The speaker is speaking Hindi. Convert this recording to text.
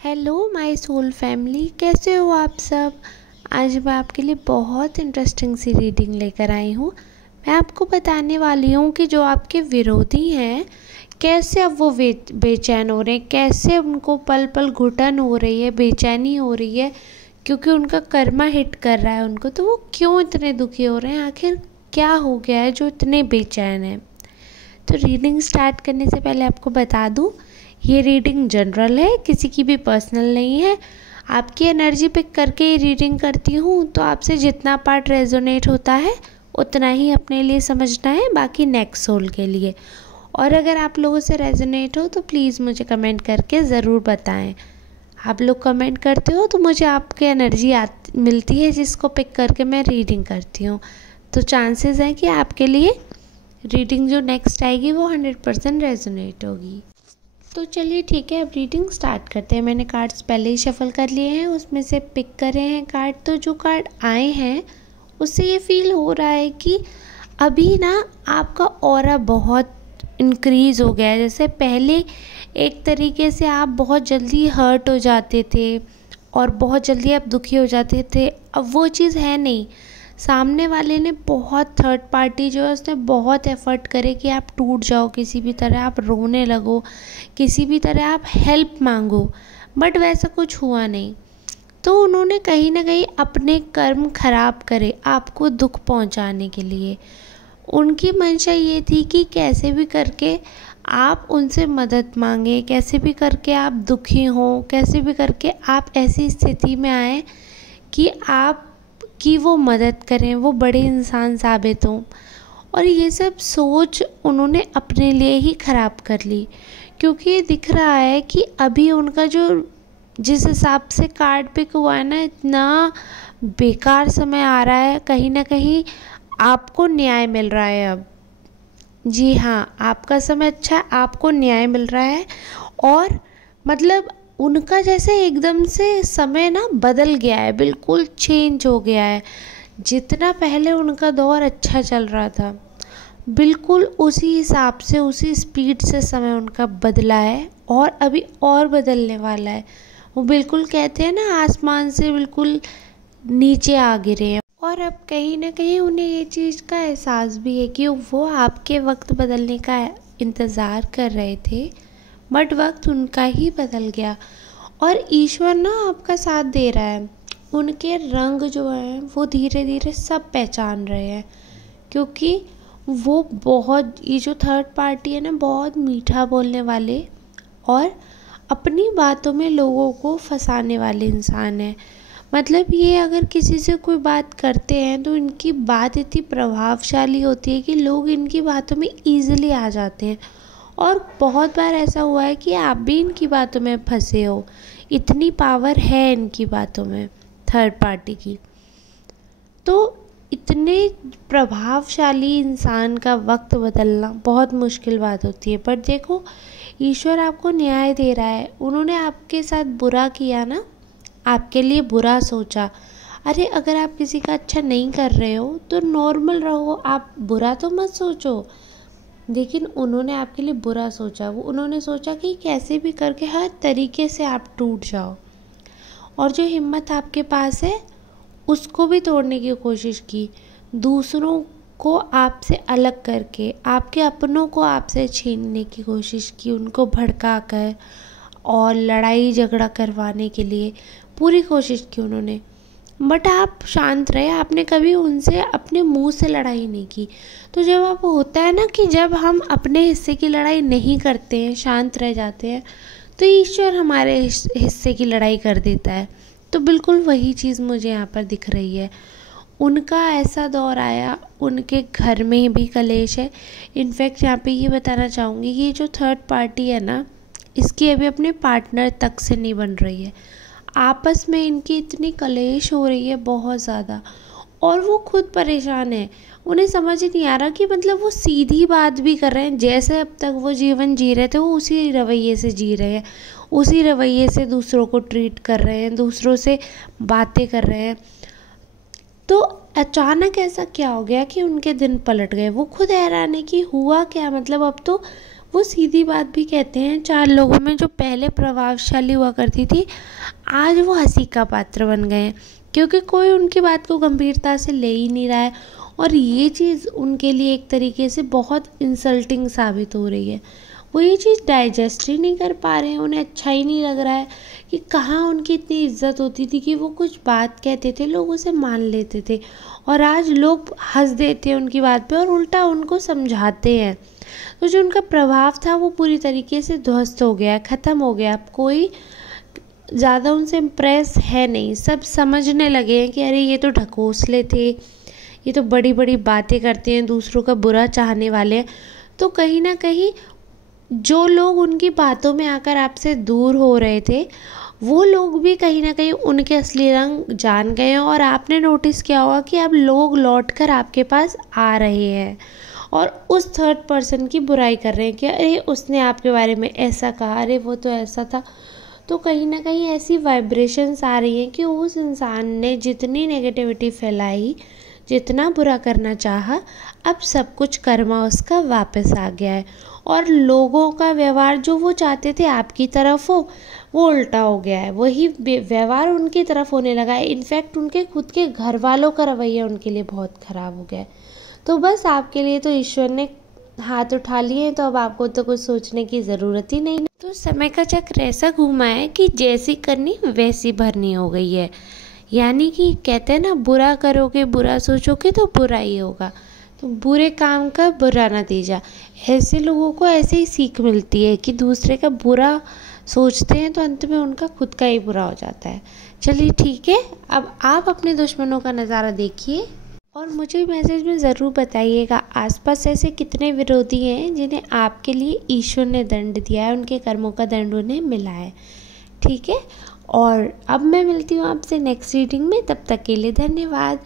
हेलो माय सोल फैमिली, कैसे हो आप सब। आज मैं आपके लिए बहुत इंटरेस्टिंग सी रीडिंग लेकर आई हूँ। मैं आपको बताने वाली हूँ कि जो आपके विरोधी हैं कैसे अब वो बेचैन हो रहे हैं, कैसे उनको पल पल घुटन हो रही है, बेचैनी हो रही है क्योंकि उनका कर्मा हिट कर रहा है उनको। तो वो क्यों इतने दुखी हो रहे हैं, आखिर क्या हो गया है जो इतने बेचैन हैं। तो रीडिंग स्टार्ट करने से पहले आपको बता दूँ, ये रीडिंग जनरल है, किसी की भी पर्सनल नहीं है। आपकी एनर्जी पिक करके ये रीडिंग करती हूँ, तो आपसे जितना पार्ट रेजोनेट होता है उतना ही अपने लिए समझना है, बाकी नेक्स्ट सोल के लिए। और अगर आप लोगों से रेजोनेट हो तो प्लीज़ मुझे कमेंट करके ज़रूर बताएं। आप लोग कमेंट करते हो तो मुझे आपकी एनर्जी मिलती है, जिसको पिक करके मैं रीडिंग करती हूँ। तो चांसेस हैं कि आपके लिए रीडिंग जो नेक्स्ट आएगी वो 100% रेजोनेट होगी। तो चलिए ठीक है, अब रीडिंग स्टार्ट करते हैं। मैंने कार्ड्स पहले ही शफल कर लिए हैं, उसमें से पिक करे हैं कार्ड। तो जो कार्ड आए हैं उससे ये फील हो रहा है कि अभी ना आपका ऑरा बहुत इंक्रीज़ हो गया है। जैसे पहले एक तरीके से आप बहुत जल्दी हर्ट हो जाते थे और बहुत जल्दी आप दुखी हो जाते थे, अब वो चीज़ है नहीं। सामने वाले ने बहुत, थर्ड पार्टी जो है उसने बहुत एफर्ट करे कि आप टूट जाओ, किसी भी तरह आप रोने लगो, किसी भी तरह आप हेल्प मांगो, बट वैसा कुछ हुआ नहीं। तो उन्होंने कहीं ना कहीं अपने कर्म खराब करे आपको दुख पहुंचाने के लिए। उनकी मंशा ये थी कि कैसे भी करके आप उनसे मदद मांगे, कैसे भी करके आप दुखी हो, कैसे भी करके आप ऐसी स्थिति में आए कि आप कि वो मदद करें, वो बड़े इंसान साबित हों। और ये सब सोच उन्होंने अपने लिए ही ख़राब कर ली, क्योंकि ये दिख रहा है कि अभी उनका जो जिस हिसाब से कार्ड पिक हुआ है ना, इतना बेकार समय आ रहा है। कहीं ना कहीं आपको न्याय मिल रहा है अब। जी हाँ, आपका समय अच्छा है, आपको न्याय मिल रहा है। और मतलब उनका जैसे एकदम से समय ना बदल गया है, बिल्कुल चेंज हो गया है। जितना पहले उनका दौर अच्छा चल रहा था, बिल्कुल उसी हिसाब से, उसी स्पीड से समय उनका बदला है और अभी और बदलने वाला है। वो बिल्कुल कहते हैं ना, आसमान से बिल्कुल नीचे आ गिरे हैं। और अब कहीं ना कहीं उन्हें ये चीज़ का एहसास भी है कि वो आपके वक्त बदलने का इंतज़ार कर रहे थे, बट वक्त उनका ही बदल गया। और ईश्वर ना आपका साथ दे रहा है। उनके रंग जो हैं वो धीरे धीरे सब पहचान रहे हैं, क्योंकि वो बहुत, ये जो थर्ड पार्टी है ना, बहुत मीठा बोलने वाले और अपनी बातों में लोगों को फंसाने वाले इंसान है। मतलब ये अगर किसी से कोई बात करते हैं तो इनकी बात इतनी प्रभावशाली होती है कि लोग इनकी बातों में ईजिली आ जाते हैं। और बहुत बार ऐसा हुआ है कि आप भी इनकी बातों में फंसे हो, इतनी पावर है इनकी बातों में थर्ड पार्टी की। तो इतने प्रभावशाली इंसान का वक्त बदलना बहुत मुश्किल बात होती है। पर देखो, ईश्वर आपको न्याय दे रहा है। उन्होंने आपके साथ बुरा किया ना, आपके लिए बुरा सोचा। अरे अगर आप किसी का अच्छा नहीं कर रहे हो तो नॉर्मल रहो, आप बुरा तो मत सोचो। लेकिन उन्होंने आपके लिए बुरा सोचा। वो उन्होंने सोचा कि कैसे भी करके हर तरीके से आप टूट जाओ, और जो हिम्मत आपके पास है उसको भी तोड़ने की कोशिश की। दूसरों को आपसे अलग करके, आपके अपनों को आपसे छीनने की कोशिश की, उनको भड़का कर और लड़ाई झगड़ा करवाने के लिए पूरी कोशिश की उन्होंने। बट आप शांत रहे, आपने कभी उनसे अपने मुंह से लड़ाई नहीं की। तो जब आप, होता है ना कि जब हम अपने हिस्से की लड़ाई नहीं करते हैं, शांत रह जाते हैं, तो ईश्वर हमारे हिस्से की लड़ाई कर देता है। तो बिल्कुल वही चीज़ मुझे यहाँ पर दिख रही है। उनका ऐसा दौर आया, उनके घर में भी कलेश है। इनफैक्ट यहाँ पे ये बताना चाहूँगी, ये जो थर्ड पार्टी है ना, इसकी अभी अपने पार्टनर तक से नहीं बन रही है। आपस में इनकी इतनी कलेश हो रही है बहुत ज़्यादा, और वो खुद परेशान है। उन्हें समझ नहीं आ रहा कि मतलब वो सीधी बात भी कर रहे हैं, जैसे अब तक वो जीवन जी रहे थे वो उसी रवैये से जी रहे हैं, उसी रवैये से दूसरों को ट्रीट कर रहे हैं, दूसरों से बातें कर रहे हैं। तो अचानक ऐसा क्या हो गया कि उनके दिन पलट गए। वो खुद हैरान है कि हुआ क्या। मतलब अब तो वो सीधी बात भी कहते हैं, 4 लोगों में जो पहले प्रभावशाली हुआ करती थी, आज वो हंसी का पात्र बन गए हैं, क्योंकि कोई उनकी बात को गंभीरता से ले ही नहीं रहा है। और ये चीज़ उनके लिए एक तरीके से बहुत इंसल्टिंग साबित हो रही है। वो ये चीज़ डाइजेस्ट ही नहीं कर पा रहे हैं, उन्हें अच्छा ही नहीं लग रहा है कि कहाँ उनकी इतनी इज्जत होती थी कि वो कुछ बात कहते थे, लोग उसे मान लेते थे, और आज लोग हंस देते हैं उनकी बात पे और उल्टा उनको समझाते हैं। तो जो उनका प्रभाव था वो पूरी तरीके से ध्वस्त हो गया, ख़त्म हो गया। अब कोई ज़्यादा उनसे इम्प्रेस है नहीं, सब समझने लगे हैं कि अरे ये तो ढकोसले थे, ये तो बड़ी बड़ी बातें करते हैं, दूसरों का बुरा चाहने वाले हैं। तो कहीं ना कहीं जो लोग उनकी बातों में आकर आपसे दूर हो रहे थे, वो लोग भी कहीं ना कहीं उनके असली रंग जान गए हैं। और आपने नोटिस किया होगा कि अब लोग लौट कर आपके पास आ रहे हैं और उस थर्ड पर्सन की बुराई कर रहे हैं कि अरे उसने आपके बारे में ऐसा कहा, अरे वो तो ऐसा था। तो कहीं ना कहीं ऐसी वाइब्रेशंस आ रही हैं कि उस इंसान ने जितनी नेगेटिविटी फैलाई, जितना बुरा करना चाहा, अब सब कुछ कर्मा उसका वापस आ गया है। और लोगों का व्यवहार जो वो चाहते थे आपकी तरफ हो, वो उल्टा हो गया है, वही व्यवहार उनकी तरफ होने लगा है। इनफैक्ट उनके खुद के घर वालों का रवैया उनके लिए बहुत ख़राब हो गया है। तो बस आपके लिए तो ईश्वर ने हाथ उठा लिए हैं, तो अब आपको तो कुछ सोचने की ज़रूरत ही नहीं। तो समय का चक्र ऐसा घूमा है कि जैसी करनी वैसी भरनी हो गई है। यानी कि कहते हैं ना, बुरा करोगे, बुरा सोचोगे तो बुरा ही होगा। तो बुरे काम का बुरा नतीजा, ऐसे लोगों को ऐसे ही सीख मिलती है कि दूसरे का बुरा सोचते हैं तो अंत में उनका खुद का ही बुरा हो जाता है। चलिए ठीक है, अब आप अपने दुश्मनों का नज़ारा देखिए और मुझे मैसेज में ज़रूर बताइएगा आसपास ऐसे कितने विरोधी हैं जिन्हें आपके लिए ईश्वर ने दंड दिया है, उनके कर्मों का दंड उन्हें मिला है। ठीक है, और अब मैं मिलती हूँ आपसे नेक्स्ट रीडिंग में। तब तक के लिए धन्यवाद।